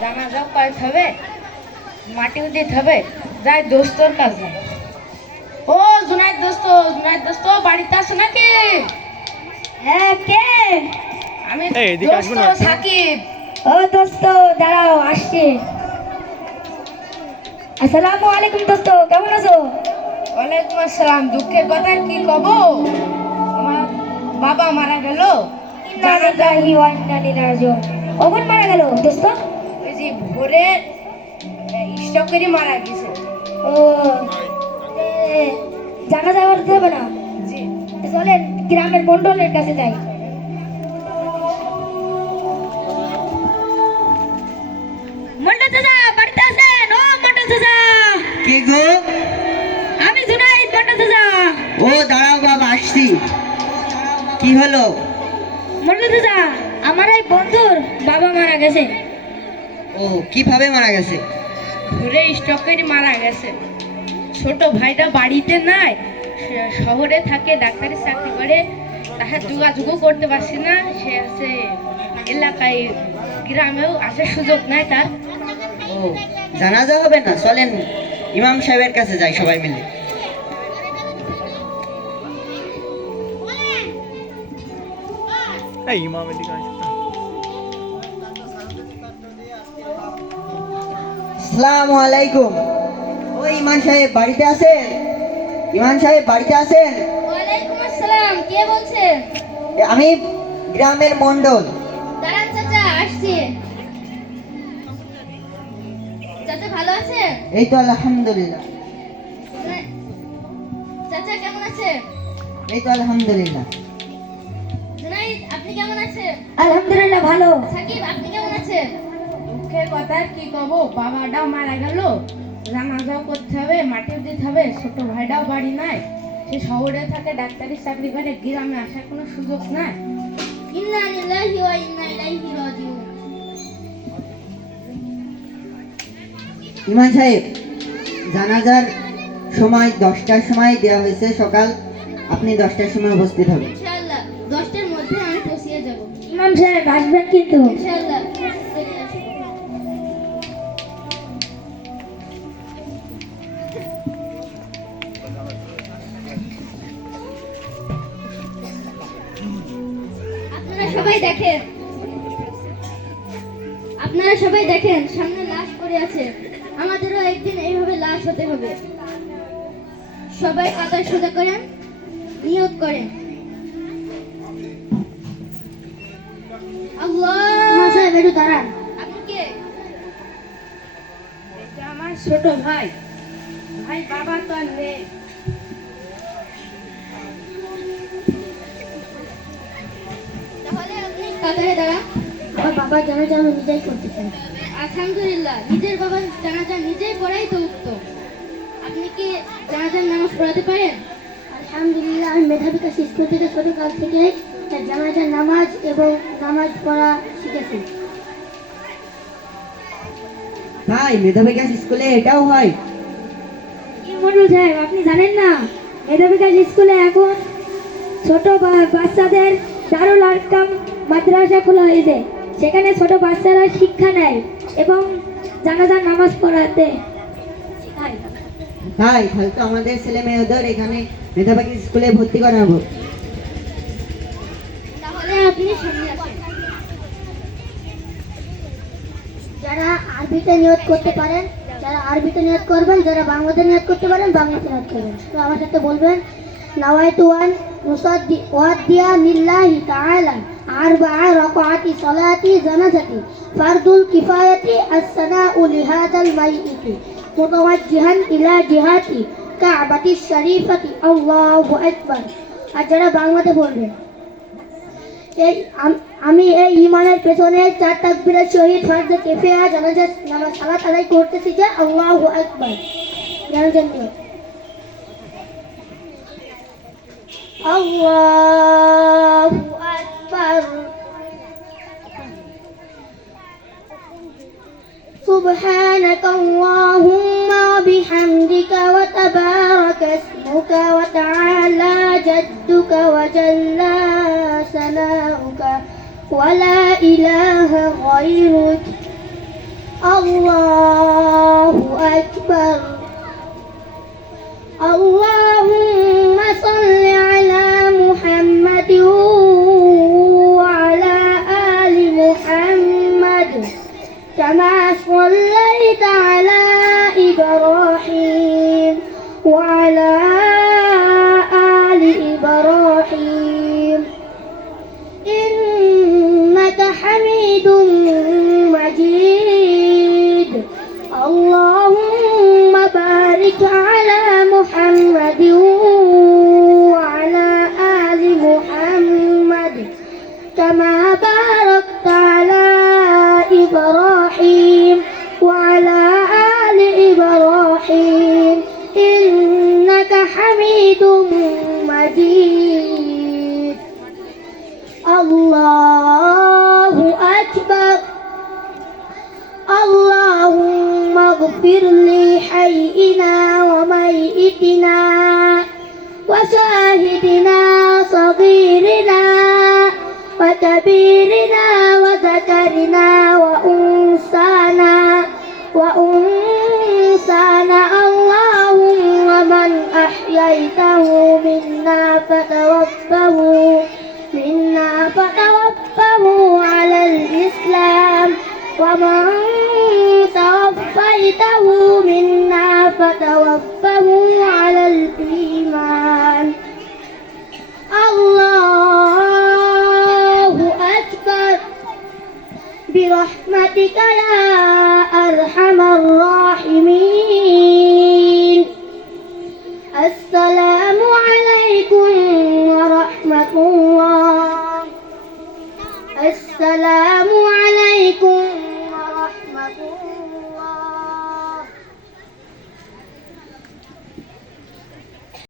জানাজা পাইতে হবে, মাটিও দিতে হবে, যাই দোস্তর কাছে। ও জুনাইদ দোস্ত বাড়িতে আছো নাকি? হ্যাঁ, কে? আমি এদিকে আসবো দোস্ত না। সাকিব। ও দোস্ত, দাঁড়াও, আসছি। আসসালামু আলাইকুম দোস্ত, কেমন আছো? ওয়ালাইকুম আসসালাম। দুঃখের কথা আর কি কব, আমার বাবা মারা গেল। ইন্না লিল্লাহি ওয়া ইন্না ইলাইহি রাজিউন। কখন মারা গেল দোস্ত? এই যে ভোরে স্ট্রোক করে মারা গেছে। ও, জানাজা করতে হবে না? জি। চলেন গ্রামের মন্ডলের কাছে যাই। মন্ডল চাচা বাড়িতে আছেন? ও মন্ডল চাচা, কে গো? আমি জুনাইদ। মন্ডল চাচা, ও দাঁড়াও বাবা, আসছি। কি হলো? মন্ডল চাচা, আমার এই বন্ধুর বাবা মারা গেছে। ও কিভাবে মারা গেছে? ভোরে স্ট্রোক করে মারা গেছে। ছোট ভাইটা বাড়িতে নাই, শহরে থাকে, ডাক্তারি চাকরি করে। তাকে যোগাযোগও করতে পারছি না। সে আছে এলাকায়, গ্রামেও আসার সুযোগ নাই তার। ও জানাজা হবে না, চলেন ইমাম সাহেবের কাছে যাই সবাই মিলে। এই ইমাম এদিকে আসো না। আসসালামু আলাইকুম। ও ইমাম সাহেব বাড়িতে আছেন? ইমাম সাহেব বাড়িতে আছেন? ওয়ালাইকুম আসসালাম, কে বলছেন? আমি গ্রামের মন্ডল। দাঁড়ান চাচা, আসছি। চাচা ভালো আছেন? এই তো আলহামদুলিল্লাহ। চাচা কেমন আছেন? এই তো আলহামদুলিল্লাহ। জুনাইদ, আপনি কেমন আছেন? আলহামদুলিল্লাহ ভালো। সাকিব, আপনি কেমন আছেন? দুঃখের কথা আর কি কব, বাবাটাও মারা গেল, জানাজাও করতে হবে, মাটিও দিতে হবে। ছোট ভাইটাও বাড়ি নাই, সে শহরে থাকে, ডাক্তারি চাকরি করে, গ্রামে আসার কোনো সুযোগ নাই। ইন্না লিল্লাহি ওয়া ইন্না ইলাইহি রাজিউন। ইমাম সাহেব, জানাজার সময় 10টার সময় দেওয়া হয়েছে সকাল। আপনি 10টার সময় উপস্থিত হবেন। ইনশাআল্লাহ 10টার মধ্যে আমি পৌঁছে যাব। ইমাম সাহেব আসবেন কিন্তু? ইনশাআল্লাহ চলে আসবো। আপনারা সবাই দেখেন সামনে লাশ পড়ে আছে। আমাদেরও একদিন এইভাবে লাশ হতে হবে। সবাই কাতার সোজা করেন, নিয়ত করেন। আল্লাহ সাহেব, একটু দাঁড়ান। আপনি কে? এটা আমার ছোট ভাই। ভাই বাবা তো আর নেই। তাহলে আপনি কাতারে দাঁড়ান। আমার বাবার জানাজা আমি নিজেই করতে চাই। আলহামদুলিল্লাহ, নিজের বাবার জানাজা নিজেই পড়াই তো উত্তম। আপনি কি জানাজার নামাজ পড়াতে পারেন? আলহামদুলিল্লাহ, আমি মেধাবী বিকাশ স্কুল থেকে ছোটকাল থেকে জানাজার নামাজ এবং নামাজ পড়া শিখেছি। ভাই, মেধাবী বিকাশ স্কুলে এটাও হয়? কি মন্ডল সাহেব, আপনি জানেন না? মেধাবী বিকাশ স্কুলে এখন ছোট বাচ্চাদের দারুল আরকাম মাদ্রাসা খোলা হয়েছে। সেখানে ছোট বাচ্চারা শিক্ষা নেয় এবং জানাজার নামাজ পড়াতে শেখায়। ভাই, তাহলে তো আমাদের ছেলে মেয়েদের এখানে মেধাবী বিকাশ স্কুলে ভর্তি করাবো। তাহলে আপনি সামনে আসেন। যারা আরবিতে নিয়ত করতে পারেন, যারা আরবিতে নিয়ত করবেন, যারা বাংলাতে নিয়ত করতে পারেন বাংলাতে নিয়ত করবেন। তো আমার সাথে বলবেন, নাওয়াইতু আন উসাদ্দিয়া লিল্লাহি তাআলা আরবা'a রাকাআতি সালাতি জানাজাতি ফারদুল কিফায়াতি as-সানাউ লিহাদাল মাইয়িতি মুতাওয়াজ্জিহান ইলা জিহাতি কা'বাতি শরীফাতি আল্লাহু আকবার। আর যারা বাংলাতে বলবেন, আমি এই ইমানের পেছনে 4 তাকবীরের সহিত ফরজে কিফায়া জানাজার নামাজ সালাত আদায় করতেছি যে আল্লাহু আকবার। জানাজার নিয়ত। আল্লাহু আকবার। سبحانك اللهم وبحمدك وتبارك اسمك وتعالى جدك وجل ثناؤك ولا إله غيرك أكبر اللهم صل على محمد وعلى آل محمد كما صليت على إبراهيم وعلى آل إبراهيم إنك حميد مجيد اللهم بارك على محمد وعلى آل محمد كما باركت على إبراهيم وعلى آل إبراهيم إنك حميد مجيد الله أكبر اللهم اغفر لحينا وميتنا وشاهدنا صغيرنا وكبيرنا وذكرنا وأنثانا اللهم من أحييته منا فتوفه على الإسلام ومن توفيته منا فتوفه على الإيمان الله أكبر برحمتك يا أرحم الراحمين السلام عليكم ورحمة الله السلام عليكم ورحمة الله